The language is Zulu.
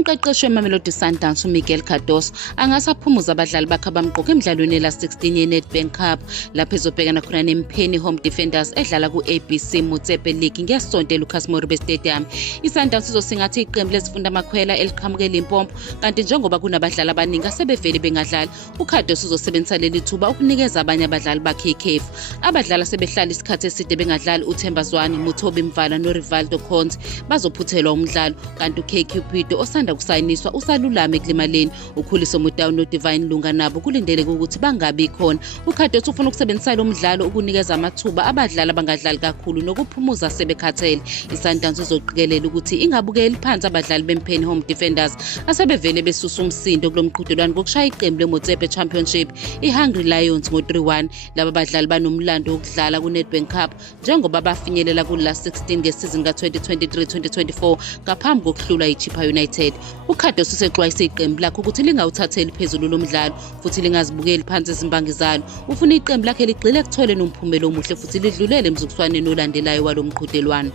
Umqeqeshi weMamelodi Sundowns uMiguel Cardoso angasaphumuza abadlali bakhe abamqoka emidlalweni la-16 ye-Nedbank Cup lapho ezobhekana khona neMpheni Home Defenders edlala ku-ABC Motsepe League ngesonto eLucas Moribe Stadium. ISundowns izosingatha iqembu lezifunda amakhwela eliqhamuke eLimpopo, kanti njengoba kunabadlali abaningi asebevele bengadlali, uCardoso uzosebenzisa leli thuba ukunikeza abanye abadlali bakhe ikhefu. Abadlali asebehlala isikhathi eside bengadlali uThemba Zwane, Muthobi Mvala noRivaldo Conte bazophuthelwa umdlalo, kanti uKQ Pito osanda kusayiniswa usalulame ekulimaleni. uKhuliso Mutawu noDivine Lunga nabo kulindeleke ukuthi bangabi khona. uCardoso ufuna ukusebenzisa lo mdlalo ukunikeza amathuba abadlali abangadlali kakhulu nokuphumuza sebekhathele. ISundowns izoqikelela ukuthi ingabukeli phansi abadlali beMpheni Home Defenders asebevele besusa umsindo kulo mqhudelwano ngokushaya iqembu leMotsepe Championship iHungry Lions ngo-3-1. Laba badlali banomlando wokudlala kuNedbank Cup njengoba bafinyelela kula-16 ngesizini ka-2023-2024 ngaphambi kokuhlula iChippa United. uCardoso usexwayise iqembu lakhe ukuthi lingawuthatheli phezulu lo mdlalo futhi lingazibukeli phansi izimbangi zalo. Ufuna iqembu lakhe ligxile ekutholeni umphumelo omuhle futhi lidlulele emzukwaneni olandelayo walo mqhudelwano.